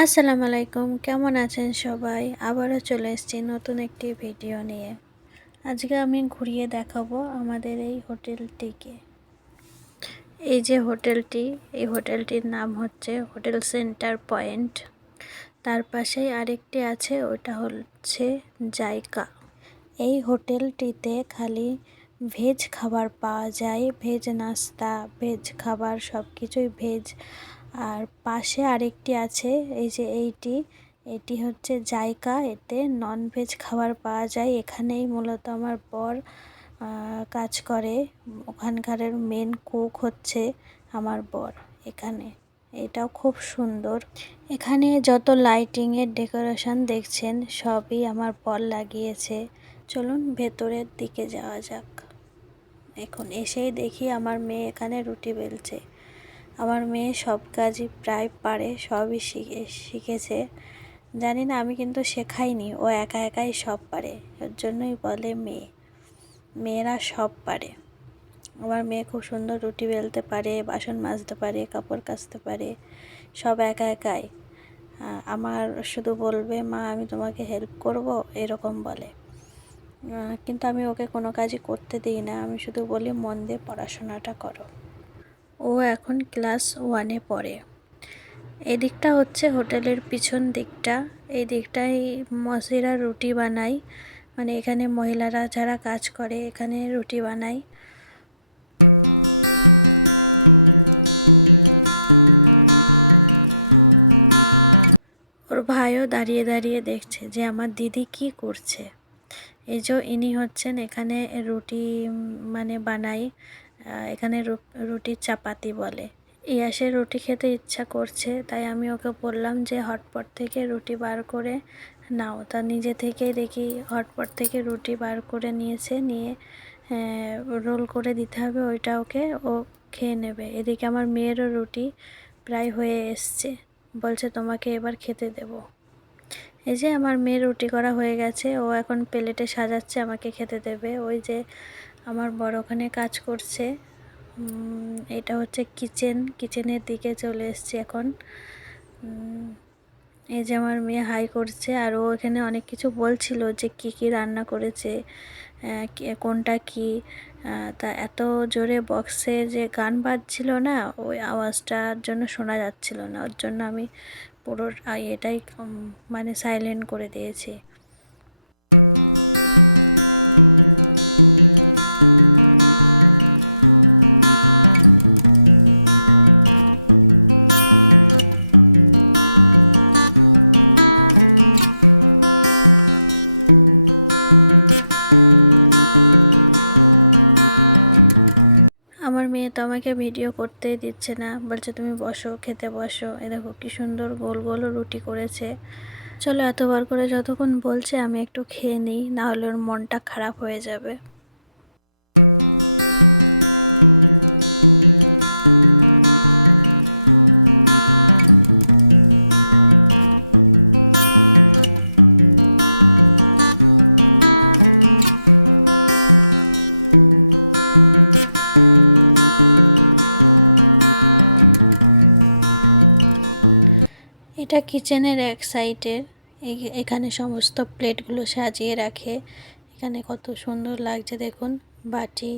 আসসালামু আলাইকুম, কেমন আছেন সবাই? আবারও চলে এসেছি নতুন একটি ভিডিও নিয়ে। আজকে আমি ঘুরিয়ে দেখাবো আমাদের এই হোটেলটিকে। এই যে হোটেলটি, এই হোটেলটির নাম হচ্ছে হোটেল সেন্টার পয়েন্ট। তার পাশেই আরেকটি আছে, ওটা হচ্ছে জায়কা। এই হোটেলটিতে খালি ভেজ খাবার পাওয়া যায়, ভেজ নাস্তা, ভেজ খাবার, সব কিছুই ভেজ। আর পাশে আরেকটি আছে, এই যে এটি হচ্ছে জায়কা, এতে নন ভেজ খাবার পাওয়া যায়। এখানেই মূলত আমার বর কাজ করে, ওখানকার মেন কুক হচ্ছে আমার বর এখানে। এটাও খুব সুন্দর। এখানে যত লাইটিংয়ের ডেকোরেশন দেখছেন সবই আমার বর লাগিয়েছে। চলুন ভেতরের দিকে যাওয়া যাক। এখন এসেই দেখি আমার মেয়ে এখানে রুটি বেলছে। আমার মেয়ে সব কাজই প্রায় পারে, সবই শিখেছে। জানি না, আমি কিন্তু শেখাইনি, ও একা একাই সব পারে। ওর জন্যই বলে মেয়েরা সব পারে। আমার মেয়ে খুব সুন্দর রুটি বেলতে পারে, বাসন মাজতে পারে, কাপড় কাচতে পারে, সব একা একাই। আমার শুধু বলবে, মা আমি তোমাকে হেল্প করব, এরকম বলে। কিন্তু আমি ওকে কোনো কাজই করতে দিই না, আমি শুধু বলি মন দিয়ে পড়াশোনাটা করো। ও এখন ক্লাস 1-এ পড়ে। এদিকটা হচ্ছে হোটেলের পিছন দিকটা। এই দিকটায় মসিরা রুটি বানায়, মানে এখানে মহিলারা যারা কাজ করে এখানে রুটি বানায়। ওর ভাইও দাঁড়িয়ে দাঁড়িয়ে দেখছে যে আমার দিদি কি করছে। এই যে ইনি হচ্ছেন এখানে রুটি মানে বানাই, এখানে রুটির চাপাতি বলে। ইয়াসের রুটি খেতে ইচ্ছা করছে, তাই আমি ওকে বললাম যে হটপট থেকে রুটি বার করে নাও। তা নিজে থেকেই দেখি হটপট থেকে রুটি বার করে নিয়েছে, নিয়ে রোল করে দিতে হবে, ওইটা ওকে ও খেয়ে নেবে। এদিকে আমার মেয়েরও রুটি প্রায় হয়ে এসছে, বলছে তোমাকে এবার খেতে দেব। এই যে আমার মেয়ের রুটি করা হয়ে গেছে, ও এখন প্লেটে সাজাচ্ছে, আমাকে খেতে দেবে। ওই যে আমার বড় ওখানে কাজ করছে। এটা হচ্ছে কিচেনের দিকে চলে এসেছি এখন। এই যে আমার মেয়ে হাই করছে, আর ও এখানে অনেক কিছু বলছিল যে কি কি রান্না করেছে, কোনটা কি। তা এত জোরে বক্সে যে গান বাজছিল না, ওই আওয়াজটার জন্য শোনা যাচ্ছিল না, ওর জন্য আমি পুরো এটাই মানে সাইলেন্ট করে দিয়েছি। আমার মেয়ে তো আমাকে ভিডিও করতেই দিচ্ছে না, বলছে তুমি বসো, খেতে বসো। এ দেখো কি সুন্দর গোল গোল রুটি করেছে। চলো, এতবার করে যতক্ষণ বলছে আমি একটু খেয়ে নিই, না হলে ওর মনটা খারাপ হয়ে যাবে। এটা কিচেনের এক সাইডের। এখানে সমস্ত প্লেটগুলো সাজিয়ে রাখে। এখানে কত সুন্দর লাগছে দেখুন, বাটি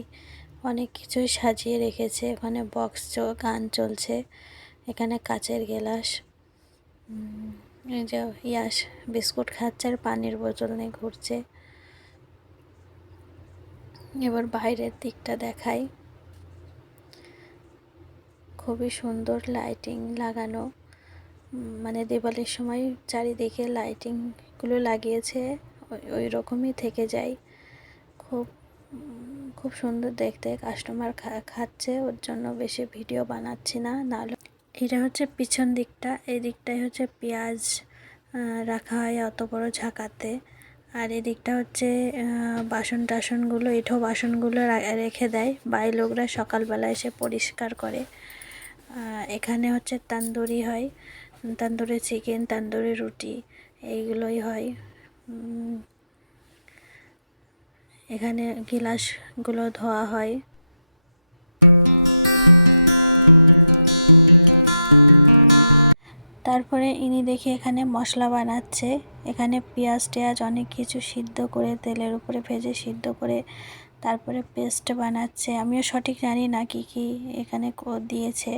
অনেক কিছুই সাজিয়ে রেখেছে। ওখানে বক্স গান চলছে, এখানে কাচের গ্লাস। এই যে ইয়াস বিস্কুট খাচ্ছে আর পানির বোতল নিয়ে ঘুরছে। এবার বাইরের দিকটা দেখাই, খুবই সুন্দর লাইটিং লাগানো। মানে দিওয়ালির সময় চারিদিকে লাইটিংগুলো লাগিয়েছে, ওই রকমই থেকে যায়। খুব খুব সুন্দর দেখতে। কাস্টমার খাচ্ছে, ওর জন্য বেশি ভিডিও বানাচ্ছি না, নাহলে। এটা হচ্ছে পিছন দিকটা, এই দিকটাই হচ্ছে পেঁয়াজ রাখা হয় অত বড় ঝাঁকাতে। আর এদিকটা হচ্ছে বাসন টাসনগুলো, এঁঠো বাসনগুলো রেখে দেয়, বাড়ির লোকরা সকালবেলা এসে পরিষ্কার করে। এখানে হচ্ছে তান্দুরি হয়, তান্দুরি চিকেন, তান্দুরি রুটি, এইগুলোই হয়। এখানে গিলাসগুলো ধোয়া হয়। তারপরে ইনি দেখি এখানে মশলা বানাচ্ছে। এখানে পেঁয়াজ টেয়াজ অনেক কিছু সিদ্ধ করে তেলের উপরে ভেজে সিদ্ধ করে তারপরে পেস্ট বানাচ্ছে। আমিও সঠিক জানি না কি কি এখানে দিয়েছে,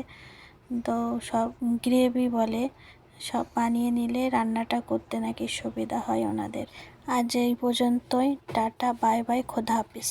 তো সব গ্রেভি বলে। সব বানিয়ে নিলে রান্নাটা করতে নাকি সুবিধা হয় ওনাদের। আজ এই পর্যন্তই, টাটা বাই বাই, খোদা হাফিজ।